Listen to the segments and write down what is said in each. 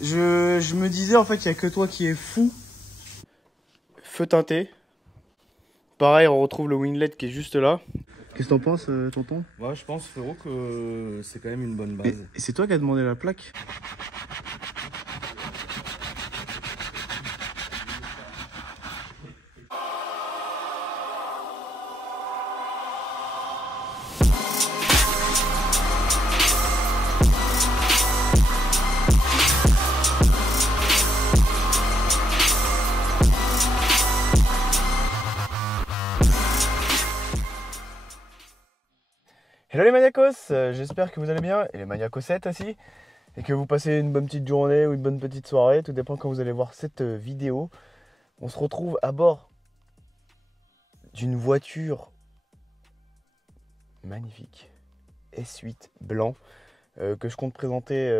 Je me disais en fait qu'il n'y a que toi qui es fou. Feu teinté. Pareil, on retrouve le winglet qui est juste là. Qu'est-ce que t'en penses, tonton? Ouais, je pense, frérot, que c'est quand même une bonne base. Et c'est toi qui as demandé la plaque? Hello les maniacos, j'espère que vous allez bien, et les maniacosettes aussi, et que vous passez une bonne petite journée ou une bonne petite soirée, tout dépend quand vous allez voir cette vidéo. On se retrouve à bord d'une voiture magnifique, S8 blanc, que je compte présenter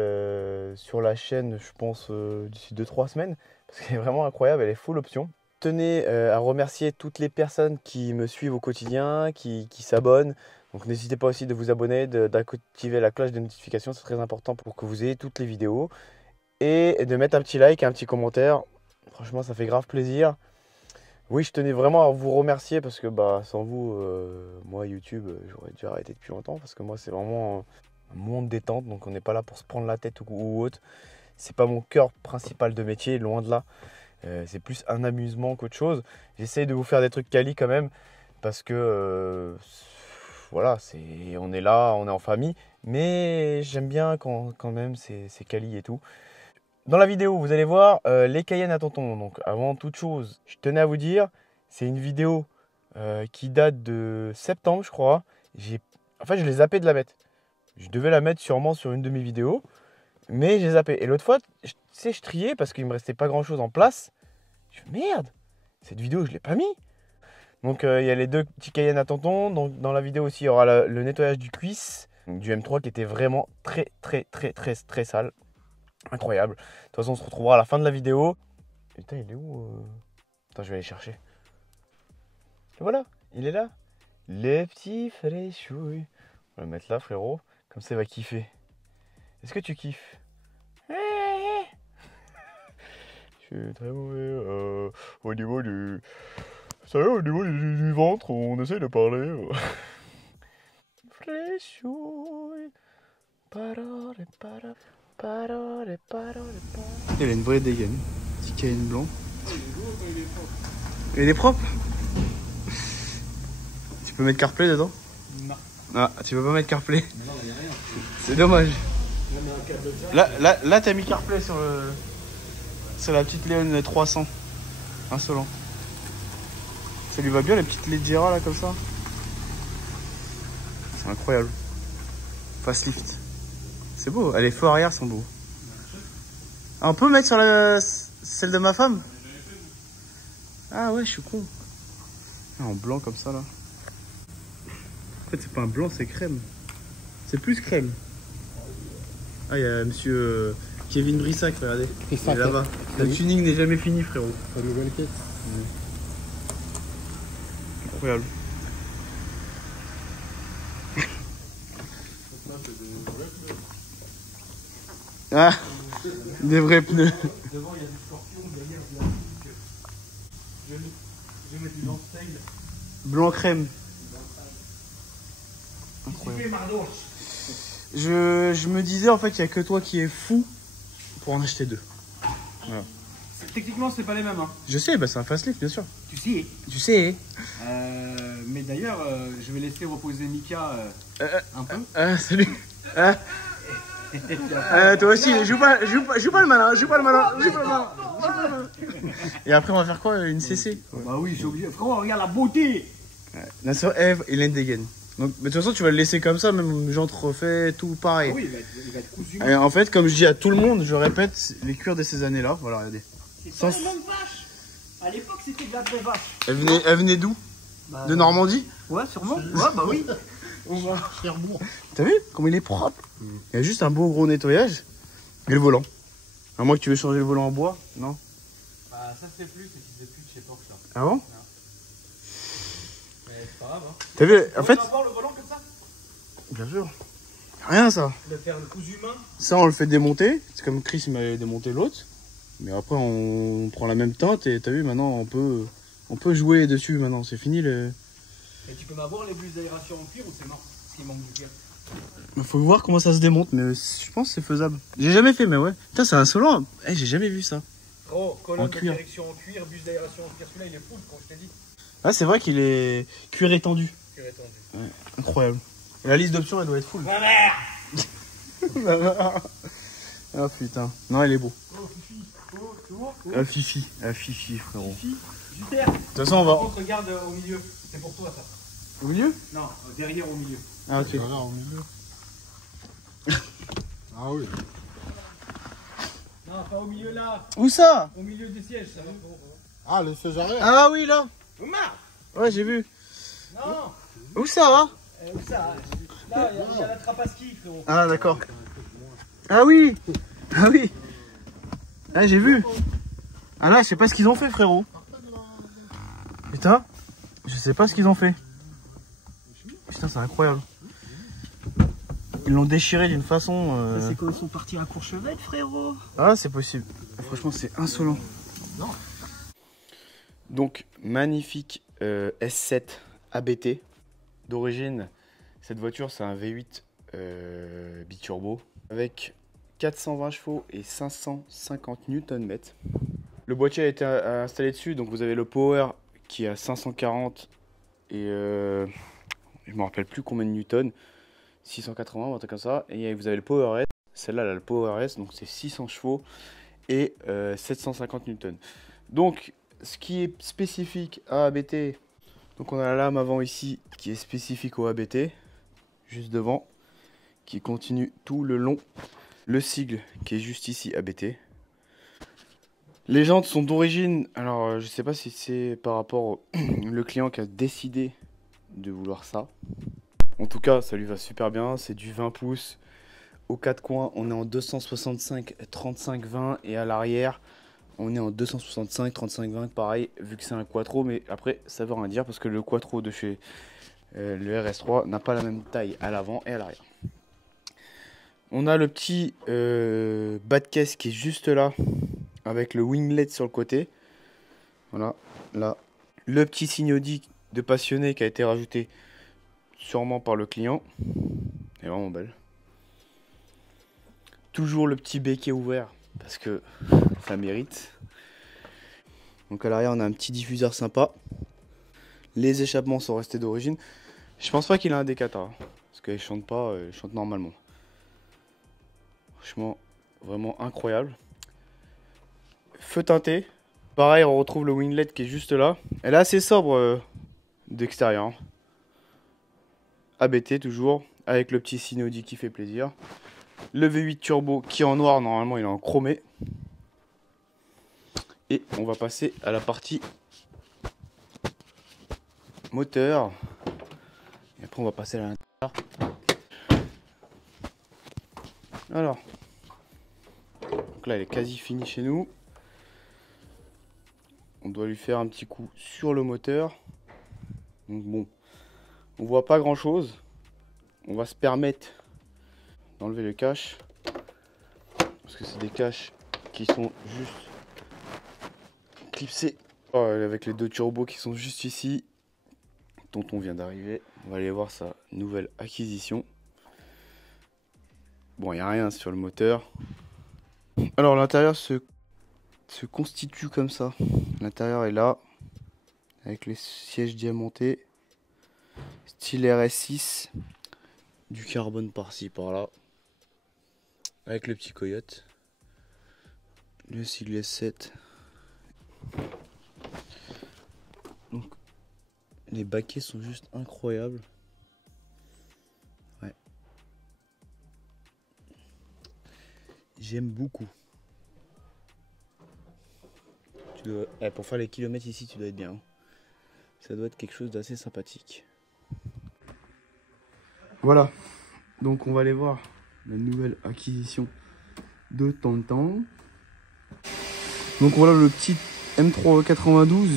sur la chaîne, je pense, d'ici 2-3 semaines, parce qu'elle est vraiment incroyable, elle est full option. Tenez à remercier toutes les personnes qui me suivent au quotidien, qui s'abonnent. Donc n'hésitez pas aussi de vous abonner, d'activer la cloche de notification, c'est très important pour que vous ayez toutes les vidéos. Et de mettre un petit like, un petit commentaire, franchement ça fait grave plaisir. Oui, je tenais vraiment à vous remercier parce que sans vous, moi YouTube, j'aurais dû arrêter depuis longtemps. Parce que moi c'est vraiment un moment de détente, donc on n'est pas là pour se prendre la tête ou autre. C'est pas mon cœur principal de métier, loin de là. C'est plus un amusement qu'autre chose. J'essaye de vous faire des trucs quali quand même parce que voilà, on est là, on est en famille, mais j'aime bien quand même c'est quali et tout. Dans la vidéo, vous allez voir les Cayennes à tonton. Donc avant toute chose, je tenais à vous dire, c'est une vidéo qui date de septembre, je crois. En fait, je l'ai zappé de la mettre. Je devais la mettre sûrement sur une de mes vidéos, mais j'ai zappé. Et l'autre fois, je triais parce qu'il me restait pas grand chose en place. Je me dis, merde, cette vidéo, je l'ai pas mis. Donc il y a les deux petits Cayennes à tonton. Donc dans la vidéo aussi, il y aura le nettoyage du cuisse, du M3 qui était vraiment très sale. Incroyable. De toute façon, on se retrouvera à la fin de la vidéo. Putain, il est où Attends, je vais aller chercher. Et voilà, il est là. Le petit fraîchouille. On va le mettre là, frérot. Comme ça, il va kiffer. Est-ce que tu kiffes? Je suis très mauvais au niveau du... Vous savez, au niveau du ventre, on essaye de parler. Fraîchouille. Il a une vraie dégaine. Petit Cayenne blanc. Il est propre. Tu peux mettre CarPlay dedans? Non. Ah, tu peux pas mettre CarPlay? Non, il n'y a rien. C'est dommage. Là t'as mis CarPlay sur la petite Léon 300. Insolent. Ça lui va bien les petites LED Jira là comme ça. C'est incroyable. Facelift. C'est beau, les feux arrière sont beaux. Ah, on peut mettre sur celle de ma femme? Ah ouais, je suis con. Ah, en blanc comme ça là. En fait, c'est pas un blanc, c'est crème. C'est plus crème. Ah, il y a monsieur Kevin Brissac, regardez. Il est là-bas. Le tuning n'est jamais fini, frérot. Pas de nouvelle quête. Incroyable. Ah, des vrais pneus. Devant, il y a des scorpions, derrière, il y a un truc. Je vais mettre du lance-tail. Blanc crème. Incroyable. Je me disais en fait qu'il n'y a que toi qui es fou pour en acheter deux. Voilà. Techniquement, c'est pas les mêmes. Hein. Je sais, c'est un facelift bien sûr. Tu sais. Tu sais. Mais d'ailleurs, je vais laisser reposer Mika un peu. Salut. Toi aussi, joue pas le malin, Et après on va faire quoi? Une CC? Bah oui, j'ai obligé. Frérot, regarde la beauté. La soeur Eve, il a une dégaine. Donc, mais de toute façon, tu vas le laisser comme ça, même j'entrefais tout pareil. Ah oui, il va être cousu. Et en fait, comme je dis à tout le monde, je répète, les cuirs de ces années-là, voilà, regardez. C'est pas les mêmes vaches. À l'époque, c'était de la vraie vache. Elle venait d'où? De Normandie? Ouais, sûrement. Ouais, bah oui. On va Cherbourg. T'as vu comme il est propre? Il y a juste un beau gros nettoyage. Et le volant. À moins que tu veux changer le volant en bois, non? Bah, ça se fait plus, c'est qu'ils faisaient plus de chez Porsche. Ah bon? Mais c'est pas grave, hein. T'as vu, en fait... On va voir le volant comme ça? Bien sûr. Rien ça. De faire le cousu humain. Ça, on le fait démonter. C'est comme Chris il m'avait démonté l'autre. Mais après, on prend la même teinte et t'as vu, maintenant, on peut jouer dessus maintenant. C'est fini le... Et tu peux m'avoir les bus d'aération en cuir ou c'est mort? Parce qu'il manque du cuir. Faut voir comment ça se démonte, mais je pense que c'est faisable. J'ai jamais fait, mais ouais. Putain, c'est insolent. Eh, j'ai jamais vu ça. Oh, colonne En de cuir. direction en cuir, bus d'aération en cuir. Celui-là, il est full, comme je t'ai dit. Ah, c'est vrai qu'il est cuir étendu. Cuir étendu. Ouais, incroyable. Et la liste d'options, elle doit être full. Ma mère! Ah putain. Non, il est beau. Oh, Fifi. Oh, tu vois? Oh. Ah, Fifi. Ah, Fifi, frérot. Fifi. Jupiter. De toute façon, on Par va... contre, regarde au milieu. C'est pour toi, ça. Au milieu? Non, derrière au milieu. Ah, ok. Voilà, au milieu. Ah oui. Non, pas au milieu là. Où ça? Au milieu des sièges, ça va. Ah, le siège arrière. Ah oui, là. Omar! Ouais, j'ai vu. Non! Où ça va? Où ça? Là, il y a la trappe à ski, frérot. Ah, d'accord. Ah oui. Ah oui. Ah, j'ai vu. Ah là, je sais pas ce qu'ils ont fait, frérot. Putain. Je sais pas ce qu'ils ont fait. Putain, c'est incroyable. Ils l'ont déchiré d'une façon... C'est quand ils sont partis à Courchevel, frérot. Ah, c'est possible. Franchement, c'est insolent. Non. Donc, magnifique S7 ABT. D'origine, cette voiture, c'est un V8 biturbo avec 420 chevaux et 550 Nm. Le boîtier a été installé dessus, donc vous avez le power qui est à 540 et je me rappelle plus combien de newtons, 680 ou un truc comme ça. Et vous avez le power S, celle-là elle a le power S, donc c'est 600 chevaux et 750 newtons. Donc ce qui est spécifique à ABT, donc on a la lame avant ici qui est spécifique au ABT, juste devant, qui continue tout le long. Le sigle qui est juste ici ABT. Les jantes sont d'origine, alors je sais pas si c'est par rapport au le client qui a décidé de vouloir ça. En tout cas, ça lui va super bien, c'est du 20 pouces. Aux quatre coins, on est en 265 35 20 et à l'arrière, on est en 265 35 20 pareil, vu que c'est un quattro, mais après ça veut rien dire parce que le quattro de chez le RS3 n'a pas la même taille à l'avant et à l'arrière. On a le petit bas de caisse qui est juste là, avec le winglet sur le côté. Voilà, là. Le petit signodique de passionné qui a été rajouté sûrement par le client. Elle est vraiment belle. Toujours le petit béquet ouvert, parce que ça mérite. Donc à l'arrière, on a un petit diffuseur sympa. Les échappements sont restés d'origine. Je pense pas qu'il a un décata, parce qu'il chante pas, il chante normalement. Franchement, vraiment incroyable. Feu teinté. Pareil, on retrouve le winglet qui est juste là. Elle est assez sobre d'extérieur. ABT toujours, avec le petit Synodi qui fait plaisir. Le V8 turbo qui est en noir, normalement il est en chromé. Et on va passer à la partie moteur. Et après on va passer à l'intérieur. Alors, donc là elle est quasi finie chez nous. On doit lui faire un petit coup sur le moteur. Donc bon, on voit pas grand chose. On va se permettre d'enlever le cache. Parce que c'est des caches qui sont juste clipsés. Avec les deux turbos qui sont juste ici. Tonton vient d'arriver. On va aller voir sa nouvelle acquisition. Bon, il n'y a rien sur le moteur. Alors l'intérieur se constitue comme ça. L'intérieur est là, avec les sièges diamantés, style RS6, du carbone par-ci par-là, avec le petit coyote, le sigle S7. Donc les baquets sont juste incroyables. Ouais. J'aime beaucoup. Pour faire les kilomètres ici, tu dois être bien. Ça doit être quelque chose d'assez sympathique. Voilà. Donc on va aller voir la nouvelle acquisition de Tonton. Donc voilà le petit M3 92.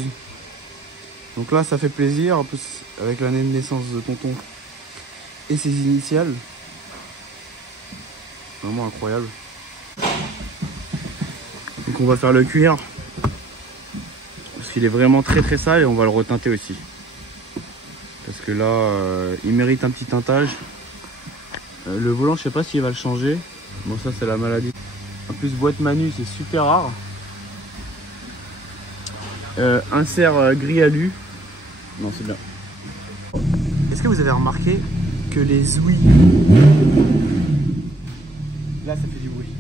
Donc là ça fait plaisir. En plus avec l'année de naissance de Tonton et ses initiales. vraiment incroyable. Donc on va faire le cuir. Parce qu'il est vraiment très très sale et on va le reteinter aussi. Parce que là, il mérite un petit teintage. Le volant, je sais pas s'il va le changer. Bon, ça c'est la maladie. En plus, boîte manu, c'est super rare. Insert gris alu. Non, c'est bien. Est-ce que vous avez remarqué que les ouïes, là ça fait du bruit,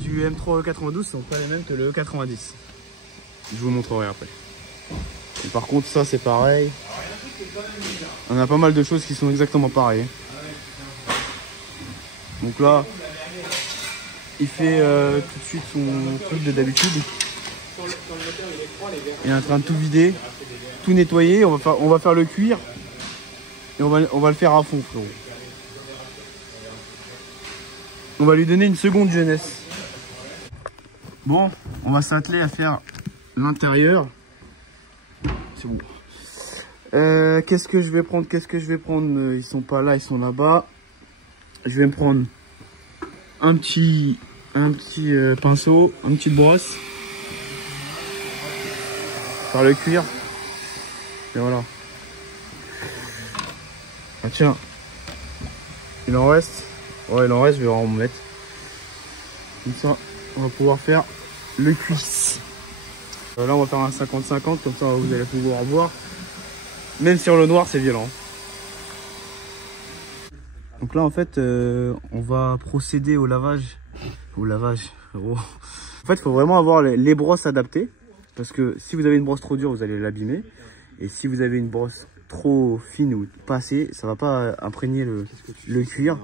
du M3 E92 sont pas les mêmes que le E90. Je vous montrerai après. Et par contre, ça c'est pareil. On a pas mal de choses qui sont exactement pareilles. Donc là, il fait tout de suite son truc de d'habitude. Il est en train de tout vider, tout nettoyer. On va faire le cuir et on va le faire à fond, frérot. On va lui donner une seconde jeunesse. Bon, on va s'atteler à faire l'intérieur. C'est bon. Qu'est-ce que je vais prendre? Ils sont pas là, ils sont là-bas. Je vais me prendre un petit pinceau, une petite brosse. Faire le cuir. Et voilà. Ah tiens. Il en reste. Ouais, il en reste, je vais en mettre. Comme ça, on va pouvoir faire le cuisse. Là, on va faire un 50-50, comme ça vous allez pouvoir voir. Même sur le noir, c'est violent. Donc là, en fait, on va procéder au lavage. Au lavage, frérot. En fait, il faut vraiment avoir les brosses adaptées. Parce que si vous avez une brosse trop dure, vous allez l'abîmer. Et si vous avez une brosse trop fine ou pas assez, ça va pas imprégner le cuir.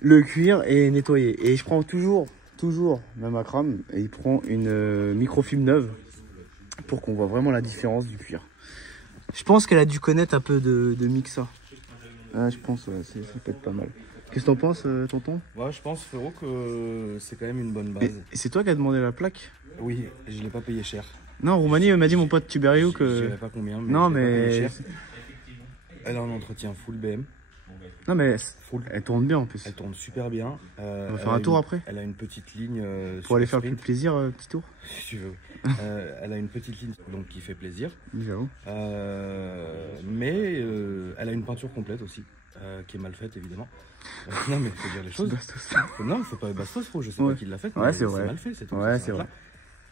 Le cuir est nettoyé. Et je prends toujours, même Akram, et il prend une microfibre neuve pour qu'on voit vraiment la différence du cuir. Je pense qu'elle a dû connaître un peu de Mixa. Ah, je pense, ouais, ça peut être pas mal. Qu'est-ce que t'en penses, tonton? Ouais, je pense, frérot, que c'est quand même une bonne base. Et c'est toi qui as demandé la plaque? Oui, je l'ai pas payé cher. Non, en Roumanie, il m'a dit mon pote Tuberiou que... Je savais pas combien, mais non, je l'ai pas payé mais... cher. Elle a un entretien full BM. Non, mais Full. elle tourne bien en plus. Elle tourne super bien. On va faire un tour après. Elle a une petite ligne pour aller faire le plus plaisir, petit tour. Si tu veux. Elle a une petite ligne donc qui fait plaisir. J'avoue. Mais elle a une peinture complète aussi, qui est mal faite évidemment. Non mais faut dire les choses. Non, c'est pas Bastos, je sais pas qui l'a faite. Ouais, c'est vrai. Mal fait, c'est tout. Ouais, c'est vrai.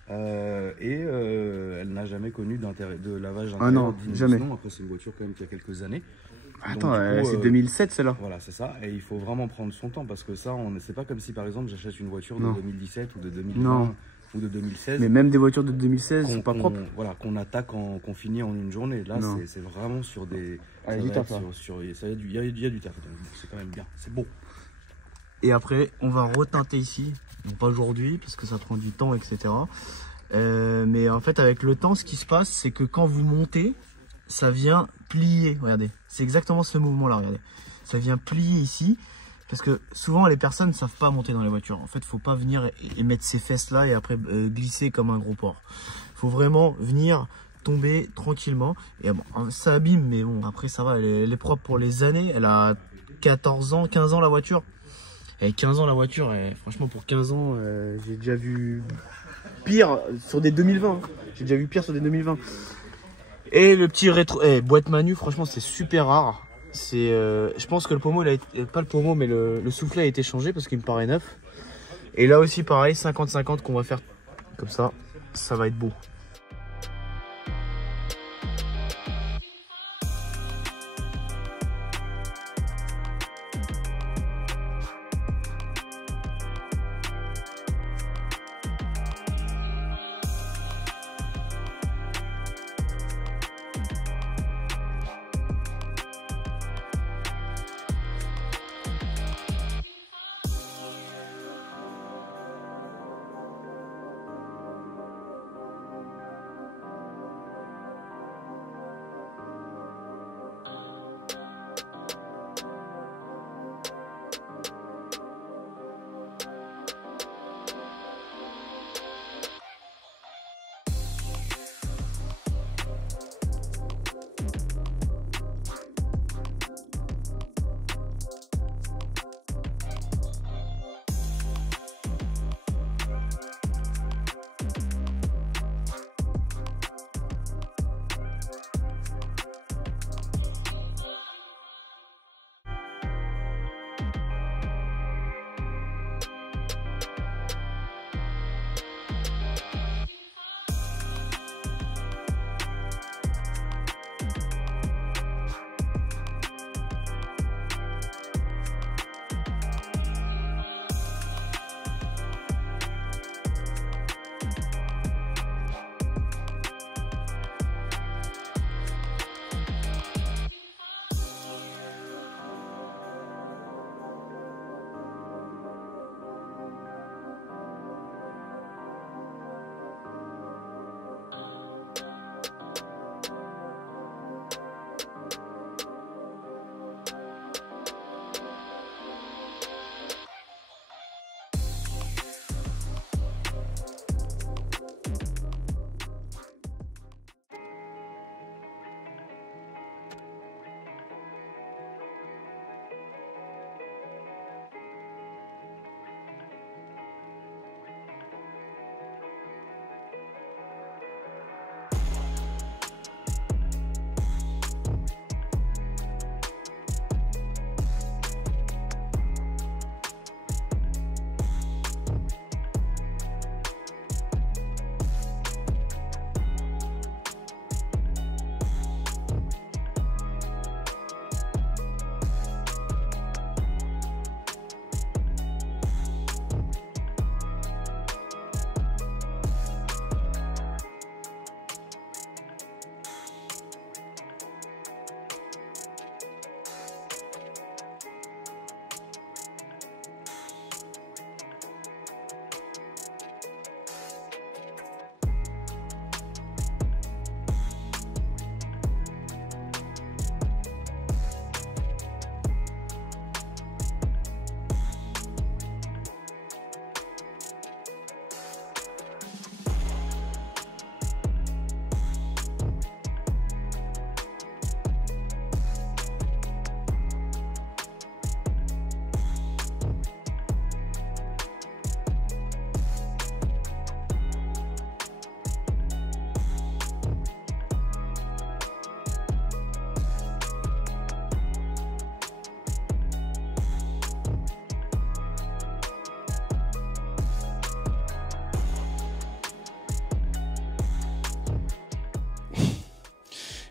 Elle n'a jamais connu de lavage intérieur. Ah non, jamais. Non, après c'est une voiture quand même qui a quelques années. Attends, c'est 2007 celle-là. Voilà, c'est ça. Et il faut vraiment prendre son temps parce que ça, c'est pas comme si par exemple j'achète une voiture de 2017 ou de 2020 ou de 2016. Mais même des voitures de 2016 sont pas propres. Voilà, qu'on attaque, qu'on finit en une journée. Là, c'est vraiment sur des. Il y a du taf. Il y a du taf. C'est quand même bien. C'est beau. Et après, on va reteinter ici. Donc pas aujourd'hui parce que ça prend du temps, etc. Mais en fait, avec le temps, ce qui se passe, c'est que quand vous montez, ça vient plier. Regardez, c'est exactement ce mouvement-là. Regardez, ça vient plier ici. Parce que souvent, les personnes ne savent pas monter dans les voitures. En fait, il ne faut pas venir et mettre ses fesses là et après glisser comme un gros porc. Il faut vraiment venir tomber tranquillement. Et bon, ça abîme, mais bon, après, ça va. Elle est propre pour les années. Elle a 14 ans, 15 ans la voiture. Et 15 ans la voiture, et franchement, pour 15 ans, j'ai déjà vu pire sur des 2020. J'ai déjà vu pire sur des 2020. Et le petit rétro, boîte manu, franchement, c'est super rare. Je pense que le pommeau, pas le pommeau, mais le soufflet a été changé parce qu'il me paraît neuf. Et là aussi, pareil, 50-50 qu'on va faire comme ça. Ça va être beau.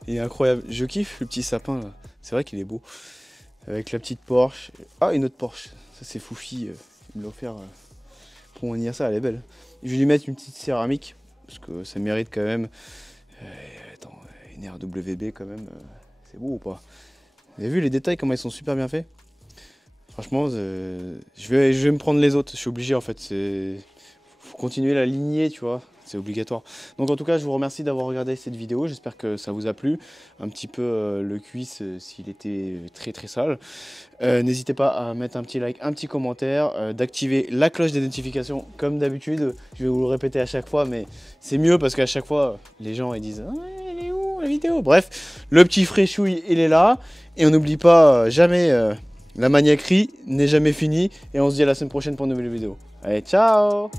Il est incroyable. Je kiffe le petit sapin là. C'est vrai qu'il est beau. Avec la petite Porsche. Ah, une autre Porsche. Ça c'est Foufi. Il me l'a offert pour mon anniversaire. Elle est belle. Je vais lui mettre une petite céramique. Parce que ça mérite quand même. Attends, une RWB quand même. C'est beau ou pas? Vous avez vu les détails, comment ils sont super bien faits? Franchement, je vais me prendre les autres. Je suis obligé en fait. Faut continuer la lignée, tu vois. C'est obligatoire. Donc en tout cas, je vous remercie d'avoir regardé cette vidéo. J'espère que ça vous a plu. Un petit peu le cuisse s'il était très très sale. N'hésitez pas à mettre un petit like, un petit commentaire, d'activer la cloche des notifications comme d'habitude. Je vais vous le répéter à chaque fois, mais c'est mieux parce qu'à chaque fois, les gens ils disent ah, elle est où la vidéo? Bref, le petit fraîchouille, il est là. Et on n'oublie pas jamais, la maniaquerie n'est jamais finie. Et on se dit à la semaine prochaine pour une nouvelle vidéo. Allez, ciao!